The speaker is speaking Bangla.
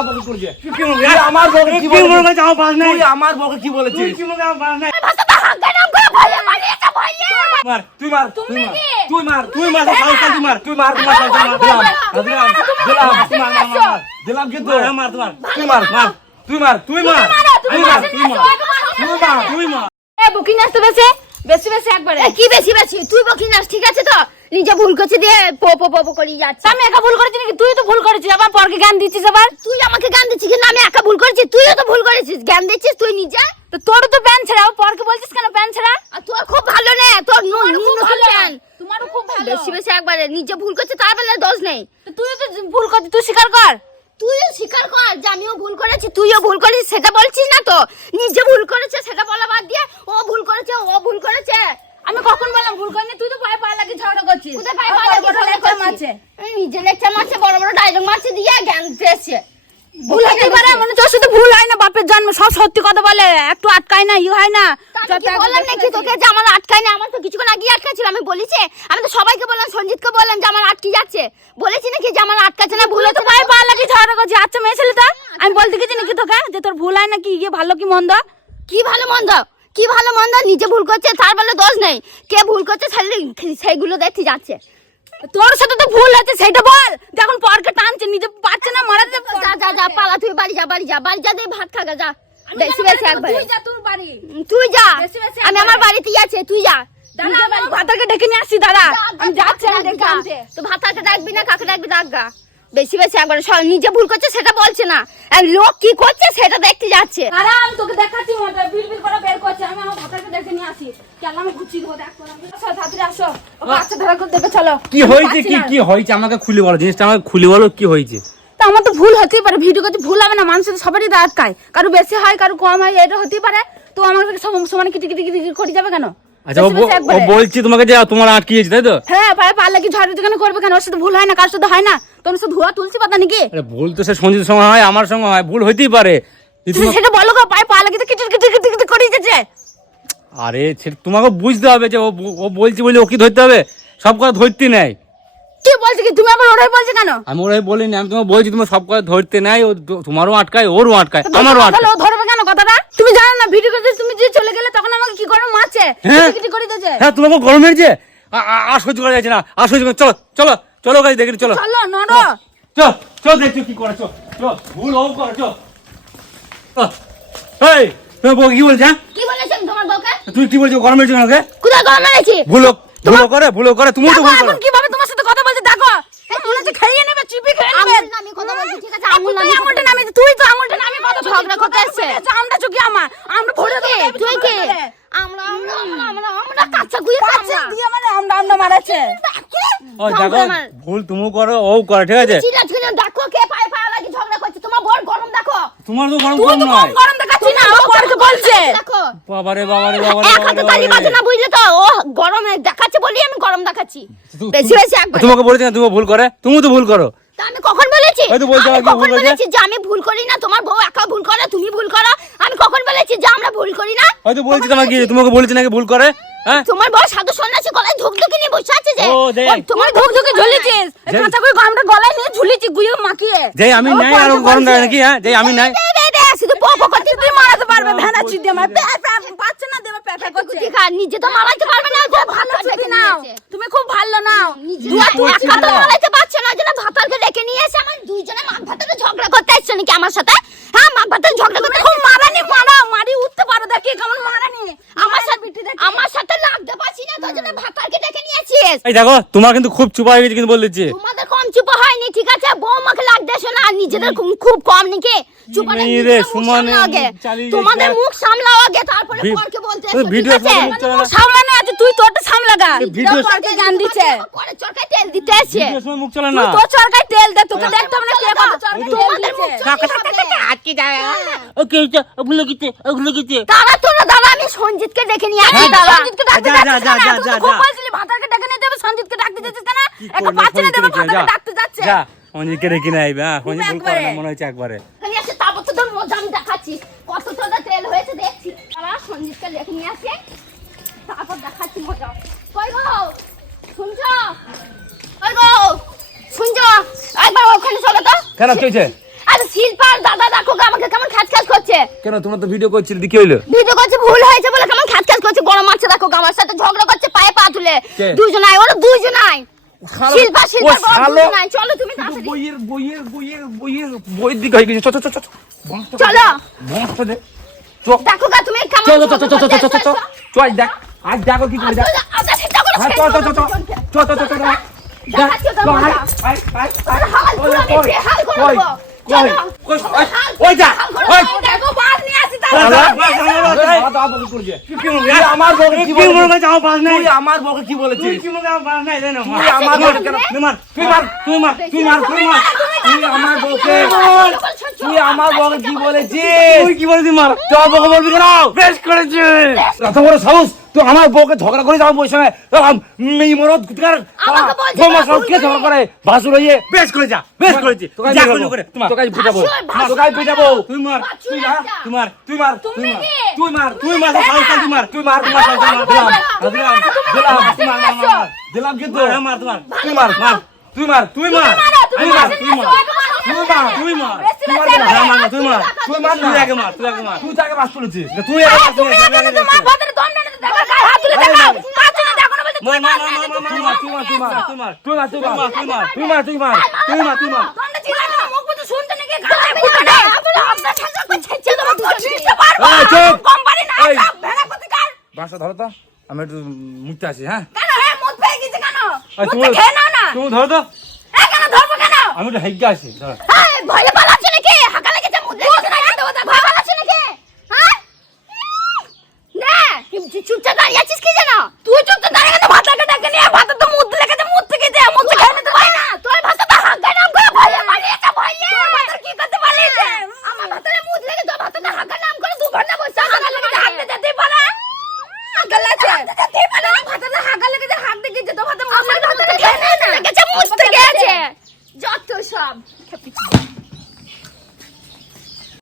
আমার বউকে করেছে তুই? আমার কি তুই কি পাস নাই? তুই আমার কি বলেছিস? কি পাস নাই? মার, তুই মার তুই তুমি মার তুই মার তুই মার, সাহস থাকলে তুই মার। তুই মার তুই মার দিলাম দিলাম দিলাম তুই মার মার মার মার দিলাম কিন্তু। মার, মার, তুই মার। মার মার তুই মার তুই মার তুই মার তুই মার তুই মার তুই মার। এ বুকিং আসতে বেশি বেশি বেশি একবারে। কি বেশি বেশি? তুই বকি নাস ঠিক আছে তো? নিজে ভুল করছে দিয়ে পো পো পো করি যাচ্ছে। আমি একা ভুল করেছি নাকি? তুই তো ভুল করেছিস। আবার পরকে জ্ঞান দিচ্ছিস আবার? তুই আমাকে জ্ঞান দিচ্ছিস কিন্তু আমি একা ভুল করেছি তুইও তো ভুল করেছিস। জ্ঞান দিচ্ছিস তুই নিজে? তো তোরও তো প্যান ছেড়া। ও পরকে বলছিস কেন প্যান ছেড়া? আর তোর খুব ভালো নে তোর নুন ফ্যান তোমারও খুব ভালো। বেশি বেশি একবারে নিজে ভুল করছে তার বেলা দোষ নেই। তো তুইও তো ভুল করছিস তুই স্বীকার কর। তুইও স্বীকার কর যে আমিও ভুল করেছি তুইও ভুল করেছিস সেটা বলছিস না তো? নিজে ভুল করেছে সেটা বলা বাদ দিয়ে ও ভুল করেছে ও ভুল করেছে। আমি কখন বললাম ভুল করিনি? তুই তো পা লাগি ঝগড়া করছিস? কোথায় পায়ে পা লাগিয়ে ঝগড়া করছিস? মারছে। নিজে লেকচার মারছে বড় বড় ডায়লগ মারছে দিয়ে জ্ঞান দিয়েছে ভুল হতে পারে মনে তোর সাথে ভুল হয় না বাপের জন্ম সব সত্যি কথা বলে একটু আটকায় না ইয়ে হয় না। আমি বললাম নাকি তোকে যে আমার আটকায় না? আমার তো কিছুক্ষণ আগে আটকাছিল আমি বলেছি। আমি তো সবাইকে বললাম সঞ্জিতকে বললাম যে আমার আটকে যাচ্ছে। বলেছি নাকি যে আমার আটকাচ্ছে না ভুল তো হচ্ছে পায়ে পা লাগি ঝগড়া করছিস। আচ্ছা মেয়ে ছেলে তো আমি বলতে গেছি নাকি তোকে? যে তোর ভুল হয় না কি ইয়ে ভালো কি মন্দ? কি ভালো মন্দ? কি ভালো মন্দ? নিজে ভুল করছে তার বলে দোষ নেই। কে ভুল করছে সেইগুলো দেখতে যাচ্ছে। তোর সাথে তো ভুল আছে সেটা বল। যখন পরকে টানছে নিজে পাচ্ছে না মারাতে যা যা যা পালা তুই বাড়ি যা বাড়ি যা বাড়ি যা দিয়ে ভাত খাগা যা। তুই যা তোর বাড়ি। তুই যা। আমি আমার বাড়িতেই আছে তুই যা। আমি ভাতাকে ডেকে নিয়ে আসছি দাঁড়া। আমি যাচ্ছি তো ভাতাকে ডাকবি না কাকে ডাকবি ডাকগা বেশি বেশি একবার সব নিজে ভুল করছে সেটা বলছে না। আর লোক কি করছে সেটা দেখতে যাচ্ছে। দাঁড়া আমি তোকে দেখাচ্ছি বিল বিল করে বের করছে। আমি আমার ভাতাকে ডেকে নিয়ে আসি। দেবো দেখ আসো তাড়াতাড়ি আসো। ওকে আচ্ছা ধরা করে দেবে চলো। কি হয়েছে? কি কি হয়েছে? আমাকে খুলে বলো জিনিসটা আমাকে খুলে বলো কি হয়েছে? তা আমার তো ভুল হতেই পারে ভিডিও করতে ভুল হবে না মানুষের তো সবারই তো আটকায় কারও বেশি হয় কারও কম হয় এটা হতেই পারে। তো আমাকে সব সমান কিটি কিটি কিটি করে যাবে কেন? আচ্ছা ও। বলছি তোমাকে যে তোমার আটকিয়েছি তাই তো? হ্যাঁ পায়ে পাল্লা কি ঝড় কেন করবে কেন? ওর সাথে ভুল হয় না কার সাথে হয় না। তোর সাথে ধোয়া তুলছি পাতা নাকি? আরে ভুল তো সে সঞ্জিত সঙ্গে হয় আমার সঙ্গে হয় ভুল হইতেই পারে। সেটা বলো গো পায়ে পাল্লা তো কিচির কিচির কিচির কিচির করে যাচ্ছে আরে তোমাকে বুঝতে হবে যে ও বলছে বলে ওকে ধরতে হবে সব কথা ধরতে নেয়। কি বলছে কি? তুমি আবার ওরাই বলছে কেন? আমি ওরাই বলিনি আমি তোমাকে বলছি তোমার সব কথা ধরতে নেয় ও তোমারও আটকায় ওরও আটকায় আমারও আটকায়। ও ধরবে কেন কথাটা? তুমি জানো না ভিডিও করতে তুমি যে চলে গেলে তখন আমাকে কি করে মারছে? হ্যাঁ। করে দিয়েছে। হ্যাঁ তোমাকে আর সহ্য করা যাচ্ছে না আর সহ্য চলো চলো চলো দেখি চলো। চলো নড়ো। চল চল দেখছ কি করে চল চল ভুল করে চল। চল। এই তোমার বউ কি বলছে? কি বলেছেন তোমার বউকে? তুই কি বলছো গরম মেরেছো আমাকে কোথায় গরম মেরেছি? ভুলো ভুলো করে ভুলো করে তুমিও তো ভুল করো। এখন কীভাবে তোমার সাথে কথা বলছে দেখো। মনে হচ্ছে খেয়ে নেবে চিপি খেয়ে নেবে। নামিয়ে কথা বলছি ঠিক আছে আঙুল নামিয়ে আঙুলটা নামিয়ে তুই তো আঙুলটা নামিয়ে কথা। ঝগড়া করতে এসছে। আমরা চুকি আমার। আমরা ভরে কে? তুই কে? আমরা আমরা আমরা আমরা কাঁচা গুয়ে কাছে দিয়ে মানে আমরা আমরা মারাচ্ছে। ও দেখো ভুল তুমিও করো ও করে ঠিক আছে? চিনা চিনা দেখো কে পায়ে পায়ে লাগি ঝগড়া করছে? তোমার বড় গরম দেখো। তোমার তো গরম কম তো নয়। গরম দেখাচ্ছিস না ও পরকে বলছে। দেখো। বাবারে বাবারে বাবারে বাবারে বাজে না বুঝলে তো ও গরমে দেখাচ্ছে বলি আমি দেখাচ্ছি বেশি বেশি একবার তোমাকে বলেছি না তুমি ভুল করে। তুমিও তো ভুল করো। আমি কখন বলেছি? আমি কখন ভুল করেছে? বলেছি যে আমি ভুল করি না? তোমার বউ একা ভুল করে তুমি ভুল করো। আমি কখন বলেছি যে আমরা ভুল করি না? হয়তো বলছি তোমাকে তোমাকে বলেছি নাকি ভুল করে? হ্যাঁ? তোমার বউ সাধু সন্ন্যাসী গলায় ধুকধুকি নিয়ে বসে আছে যে। তোমার ধুক ধুকে ঝুলিছিস? কাঁচা করে আমরা গলায় নিয়ে ঝুলিছি গুয়ে মাখিয়ে। যে আমি নাই আর গরম বলছে। নাকি? হ্যাঁ যে আমি নাই। দে, দে, দে, শুধু পো পো করতে তুই মারাতে পারবে ভেনা চিড় দিয়ে আমার পাচ্ছে না দেবে প্যা প্যা করছে ঠিক আছে নিজে তো মারাইতে পারবে না যে ভালো চুপি নাও। তুমি খুব ভালো নাও। দু এক হাতে মারাইতে পারছে না যেন ভাতারকে ডেকে নিয়ে এসে আমার দুইজনে মাছ ভাতারে ঝগড়া করতে এসছে নাকি আমার সাথে? হ্যাঁ মাছ ভাতারে ঝগড়া করতে খুব মারানি মারা মারি উঠতে পারো দেখি কেমন মারানি। আমার সাথে আমার সাথে লাগতে পারছি না তোর জন্য ভাতারকে ডেকে নিয়েছিস এই দেখো তোমার কিন্তু খুব চুপা হয়ে গেছে কিন্তু বলে দিচ্ছি তোমাদের কম চুপা হয়নি ঠিক আছে? বৌমাকে লাগতে না নিজেদের খুব- খুব কম নাকি? চুপা না, মেয়ে রে, নিজেদের মুখ সুমনে সামলাও আগে। চালিয়ে তোমাদের মুখ সামলাও আগে তারপরে পরকে বলতে ওই এসো, ঠিক ভিডিও আছে? মুখ চলে না। সামলানো আছে তুই তোরটা সামলাগা। ভিডিও- পরকে গান দিচ্ছে। পরে চরকায় তেল দিতে এসে ভিডিওর মুখ চলে না তোর চরকায় তেল দে তোকে দেখতে না কে কত তোমাদের মুখ দিচ্ছে চলে সামনে। আটকে যাবে ওকে ওগুলো কিতে ওগুলো কিতে দাঁড়া তোরা দাঁড়া আমি সঞ্জিতকে ডেকে নিয়ে আসি সঞ্জিতকে ডাকতে যাচ্ছিস যা, কেন? যা, তুই যা, তো খুব বলছিলি ভাতারকে ডেকে নিতে হবে সঞ্জিতকে ডাকতে যাচ্ছিস কেন? একটা পাচ্ছে না দেবে ভাতারকে ডাকতে যাচ্ছে। যা অনেকে রেখে নেই অনেক ভুল না মনে হচ্ছে একবারে এখানে এসে তারপর তো তোর মজা আমি দেখাচ্ছি কত তোদের তেল হয়েছে দেখছি। দাঁড়া সঞ্জিতকে ডেকে নিয়ে আসে। তারপর দেখাচ্ছি মজা। কই গো? শুনছ? কই গো? শুনছ? একবার ওখানে চলো তো। কেন কি হয়েছে আরে শিল্পার দেখো আমাকে কেমন খ্যাচ খ্যাচ করছে। কেন তোমরা তো ভিডিও করছিলে দেখি হইল? ভিডিও করছে ভুল হয়েছে বলে কেমন খ্যাচ খ্যাচ করছে গরম মারছে দেখো আমার সাথে ঝগড়া করছে পায়ে পা তুলে? দুজনাই ওরা দুজনাই। শিল্পা শিল্পা নাই তুমি কাম চলো চলো চলো চলো চলো চল দেখ আজ দেখো কি করে দেখ হ্যাঁ চল চল চল চল ওই যা ওই আমার বউকে কি বলেছিস? আমার বউকে কি বলেছিস? আমার বউকে তুই আমার বউকে কি বলেছিস? তুই কি বলেছিস? মার তোর বউকে বলবি কেন বেশ করেছিস এত বড় সাহস। তুই আমার বউকে ঝগড়া করিস আমার বউর সঙ্গে না, সঙ্গে কে ঝগড়া করে ভাসুর হইয়ে বেশ করে যা বেশ যা। করে তোমার তোকে পিটাবো। তোকে পিটাবো তুই মার তুই যা। তুই মার তুই মার? তুই মার তুই মার তুই মার তুই মার তুই মার তুই মার দিলাম দিলাম দিলাম তুমি দিলাম মারো, দিলাম কিন্তু মার মার তোমার তুই মার মার তুই মার তুই মার তুমি তুই মারো, মার তুমি তুই মারো, মার তুমি মারো। তুই মার তুই মার। হ্যাঁ, মার তুই মার তুই মার তুই আগে মার তুই আগে মার তুই বাস করেছিস তুই আগে মার তুমি তুই এখানে তোমার বাদের দম মেরে দেখো গায়ে হাত তুলে দেখো পাঁচ জনে দেখো না মার তুই মার তুই মার তুই মার তুই মার তুই মার তুই মার তুই মার মার বাসটা ধরো তো আমি একটু মুখতে আসি হ্যাঁ তুমি- ধরো তো এ কেন ধরবো কেন আমি একটু হেগে আসি ধর তুই চুপচাপ দাঁড়িয়ে আছিস কি জানো তুই চুপচাপ দাঁড়িয়ে গেলে ভাতাকে ডেকে নিয়ে ভাতা তো মুখ দিলে গেছে মুখ থেকে দে মুখ থেকে নিতে পারে না। তোর ভাত তো হাগা নাম করে ভাইয়া পালিয়েছে ভাইয়া ভাতার কি করতে পারিয়েছে আমার ভাতারে মুখ লেগে তোর ভাতা তো হাগা নাম করে দু ঘণ্টা বসে হাগা লেগে হাগতে যেতে পারে হাগা লেগে যেতে ভাতা তো হাগা লেগে হাগতে গেছে তো ভাতা আমার ভাতা গেছে মুখ থেকে গেছে যত সব।